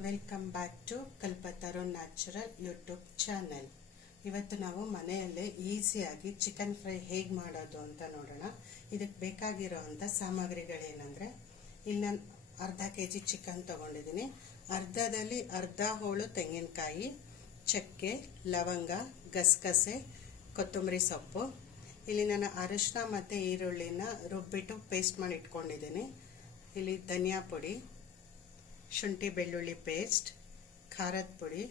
Welcome back to Kalpataru natural YouTube channel. ಇವತ್ತು ನಾವು ಮನೆಯಲ್ಲೇ ಈಸಿಯಾಗಿ ಚಿಕನ್ ಫ್ರೈ ಹೇಗೆ ಮಾಡೋದು ಅಂತ ನೋಡೋಣ. ಇದಕ್ಕೆ ಬೇಕಾಗಿರೋವಂಥ ಸಾಮಗ್ರಿಗಳೇನೆಂದರೆ, ಇಲ್ಲಿ ನಾನು ಅರ್ಧ kg ಚಿಕನ್ ತೊಗೊಂಡಿದ್ದೀನಿ. ಅರ್ಧದಲ್ಲಿ ಅರ್ಧ ಹೋಳು ತೆಂಗಿನಕಾಯಿ, ಚಕ್ಕೆ, ಲವಂಗ, ಗಸಗಸೆ, ಕೊತ್ತಂಬರಿ ಸೊಪ್ಪು. ಇಲ್ಲಿ ನಾನು ಅರಿಶಿನ ಮತ್ತು ಈರುಳ್ಳಿನ ರುಬ್ಬಿಟ್ಟು ಪೇಸ್ಟ್ ಮಾಡಿ ಇಟ್ಕೊಂಡಿದ್ದೀನಿ. ಇಲ್ಲಿ ಧನಿಯಾ ಪುಡಿ, ಶುಂಠಿ ಬೆಳ್ಳುಳ್ಳಿ ಪೇಸ್ಟ್, ಖಾರದ ಪುಡಿ,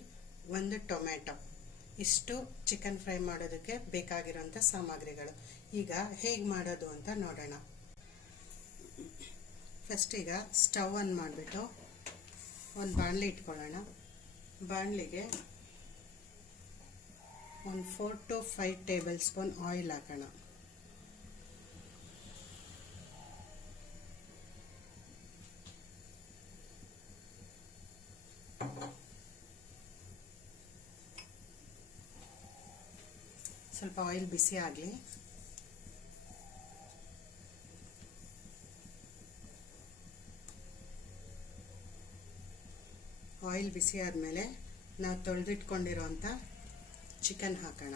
ಒಂದು ಟೊಮೆಟೊ. ಇಷ್ಟು ಚಿಕನ್ ಫ್ರೈ ಮಾಡೋದಕ್ಕೆ ಬೇಕಾಗಿರೋಂಥ ಸಾಮಗ್ರಿಗಳು. ಈಗ ಹೇಗೆ ಮಾಡೋದು ಅಂತ ನೋಡೋಣ. ಫಸ್ಟ್ ಈಗ ಸ್ಟವ್ ಆನ್ ಮಾಡಿಬಿಟ್ಟು ಒಂದು ಬಾಣಲಿ ಇಟ್ಕೊಳ್ಳೋಣ. ಬಾಣಲಿಗೆ ಒಂದು 4 to 5 ಟೇಬಲ್ ಸ್ಪೂನ್ ಆಯಿಲ್ ಹಾಕೋಣ. ಸ್ವಲ್ಪ ಆಯಿಲ್ ಬಿಸಿ ಆಗಲಿ. ಆಯಿಲ್ ಬಿಸಿ ಆದಮೇಲೆ ನಾವು ತೊಳೆದಿಟ್ಕೊಂಡಿರೋಂಥ ಚಿಕನ್ ಹಾಕೋಣ.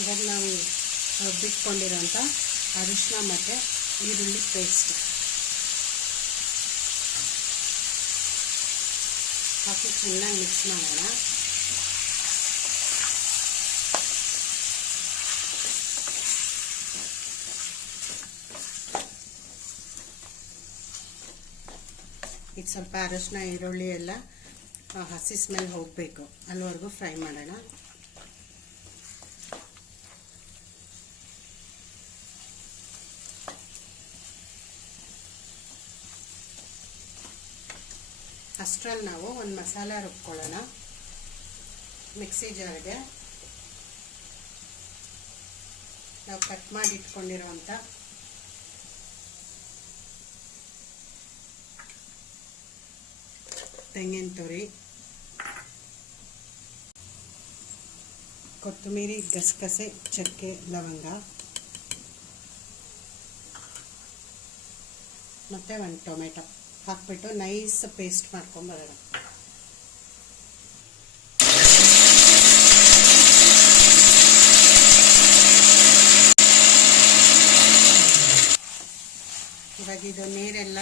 ಇವಾಗ ನಾವು ರುಬ್ಬಿಟ್ಕೊಂಡಿರೋಂಥ ಅರಿಶಿನ ಮತ್ತು ಈರುಳ್ಳಿ ಪೇಸ್ಟ್ ಹಾಕಿ ಚೆನ್ನಾಗಿ ಮಿಕ್ಸ್ ಮಾಡೋಣ. ಇದು ಸ್ವಲ್ಪ ಅರಿಶಿನ ಈರುಳ್ಳಿ ಎಲ್ಲ ಹಸಿ ಸ್ಮೆಲ್ ಹೋಗಬೇಕು, ಅಲ್ಲಿವರೆಗೂ ಫ್ರೈ ಮಾಡೋಣ. ಅಷ್ಟರಲ್ಲಿ ನಾವು ಒಂದು ಮಸಾಲ ರುಬ್ಕೊಳ್ಳೋಣ. ಮಿಕ್ಸಿ ಜಾರ್ಗೆ ನಾವು ಕಟ್ ಮಾಡಿ ಇಟ್ಕೊಂಡಿರೋಂಥ ತೆಂಗಿನ ತುರಿ, ಕೊತ್ತಂಬರಿ, ಗಸಗಸೆ, ಚಕ್ಕೆ, ಲವಂಗ ಮತ್ತು ಒಂದು ಟೊಮೆಟೊ ಹಾಕ್ಬಿಟ್ಟು ನೈಸ್ ಪೇಸ್ಟ್ ಮಾಡ್ಕೊಂಬರೋಣ. ಇವಾಗ ಇದು ನೀರೆಲ್ಲ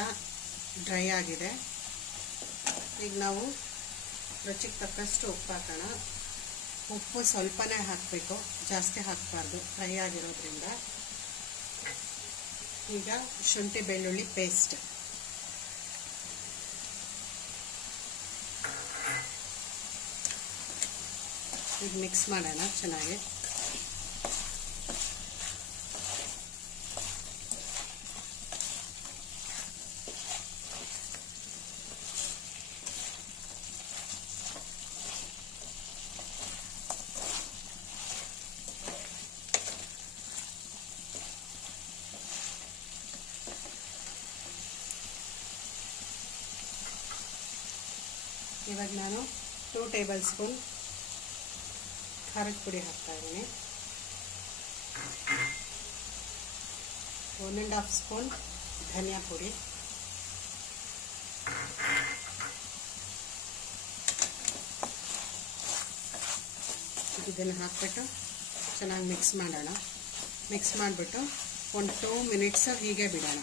ಡ್ರೈ ಆಗಿದೆ. ಈಗ ನಾವು ರುಚಿಗೆ ತಕ್ಕಷ್ಟು ಉಪ್ಪು ಹಾಕೋಣ. ಉಪ್ಪು ಸ್ವಲ್ಪನೇ ಹಾಕಬೇಕು, ಜಾಸ್ತಿ ಹಾಕಬಾರ್ದು ಫ್ರೈ ಆಗಿರೋದ್ರಿಂದ. ಈಗ ಶುಂಠಿ ಬೆಳ್ಳುಳ್ಳಿ ಪೇಸ್ಟ್ ಈಗ ಮಿಕ್ಸ್ ಮಾಡೋಣ ಚೆನ್ನಾಗಿ. ಇವಾಗ ನಾನು 2 ಟೇಬಲ್ ಸ್ಪೂನ್ ಖಾರದ ಪುಡಿ ಹಾಕ್ತಾ ಇದ್ದೀನಿ. 1.5 ಸ್ಪೂನ್ ಧನಿಯಾ ಪುಡಿ, ಇದನ್ನು ಹಾಕ್ಬಿಟ್ಟು ಚೆನ್ನಾಗಿ ಮಿಕ್ಸ್ ಮಾಡೋಣ. ಮಿಕ್ಸ್ ಮಾಡಿಬಿಟ್ಟು ಒಂದು 2 ಮಿನಿಟ್ಸ್ ಹೀಗೆ ಬಿಡೋಣ.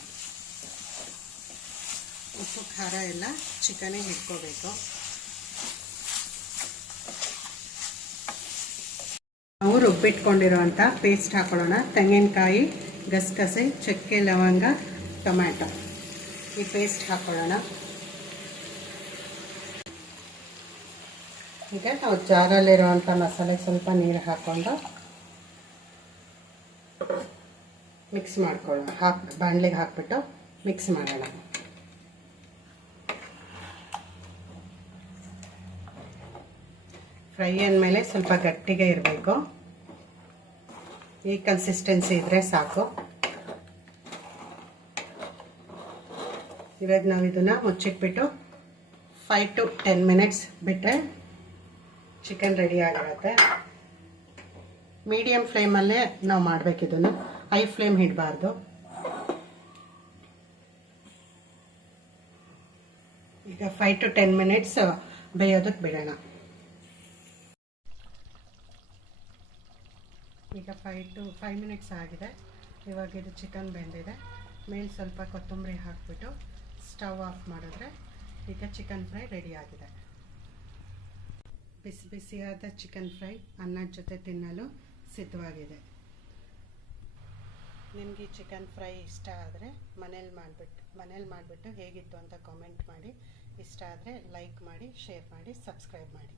ಉಪ್ಪು ಖಾರ ಎಲ್ಲ ಚಿಕನಿಗೆ ಹಿಡ್ಕೋಬೇಕು. ನಾವು ರುಬ್ಬಿಟ್ಕೊಂಡಿರೋಂಥ ಪೇಸ್ಟ್ ಹಾಕೊಳ್ಳೋಣ. ತೆಂಗಿನಕಾಯಿ, ಗಸಗಸೆ, ಚಕ್ಕೆ, ಲವಂಗ, ಟೊಮ್ಯಾಟೊ ಈ ಪೇಸ್ಟ್ ಹಾಕೊಳ್ಳೋಣ. ಈಗ ನಾವು ಜಾರಲ್ಲಿರುವಂಥ ಮಸಾಲೆ ಸ್ವಲ್ಪ ನೀರು ಹಾಕ್ಕೊಂಡು ಮಿಕ್ಸ್ ಮಾಡ್ಕೊಳ್ಳೋಣ. ಬಾಣಲೆಗೆ ಹಾಕ್ಬಿಟ್ಟು ಮಿಕ್ಸ್ ಮಾಡೋಣ. ಫ್ರೈ ಅಂದಮೇಲೆ ಸ್ವಲ್ಪ ಗಟ್ಟಿಗೆ ಇರಬೇಕು. ಈ ಕನ್ಸಿಸ್ಟೆನ್ಸಿ ಇದ್ದರೆ ಸಾಕು. ಇವಾಗ ನಾವು ಇದನ್ನು ಮುಚ್ಚಿಟ್ಬಿಟ್ಟು 5 to 10 ಮಿನಿಟ್ಸ್ ಬಿಟ್ಟರೆ ಚಿಕನ್ ರೆಡಿ ಆಗಿರುತ್ತೆ. ಮೀಡಿಯಮ್ ಫ್ಲೇಮಲ್ಲೇ ನಾವು ಮಾಡಬೇಕು ಇದನ್ನು, ಹೈ ಫ್ಲೇಮ್ ಇಡಬಾರ್ದು. ಈಗ 5 to 10 ಮಿನಿಟ್ಸ್ ಬೇಯೋದಕ್ಕೆ ಬಿಡೋಣ. ಈಗ 5 ಮಿನಿಟ್ಸ್ ಆಗಿದೆ. ಇವಾಗ ಇದು ಚಿಕನ್ ಬೆಂದಿದೆ. ಮೇಲೆ ಸ್ವಲ್ಪ ಕೊತ್ತಂಬರಿ ಹಾಕ್ಬಿಟ್ಟು ಸ್ಟವ್ ಆಫ್ ಮಾಡಿದ್ರೆ ಈಗ ಚಿಕನ್ ಫ್ರೈ ರೆಡಿ ಆಗಿದೆ. ಬಿಸಿ ಬಿಸಿಯಾದ ಚಿಕನ್ ಫ್ರೈ ಅನ್ನದ ಜೊತೆ ತಿನ್ನಲು ಸಿದ್ಧವಾಗಿದೆ. ನಿಮಗೆ ಚಿಕನ್ ಫ್ರೈ ಇಷ್ಟ ಆದರೆ ಮನೇಲಿ ಮಾಡಿಬಿಟ್ಟು ಹೇಗಿತ್ತು ಅಂತ ಕಾಮೆಂಟ್ ಮಾಡಿ. ಇಷ್ಟ ಆದರೆ ಲೈಕ್ ಮಾಡಿ, ಶೇರ್ ಮಾಡಿ, ಸಬ್ಸ್ಕ್ರೈಬ್ ಮಾಡಿ.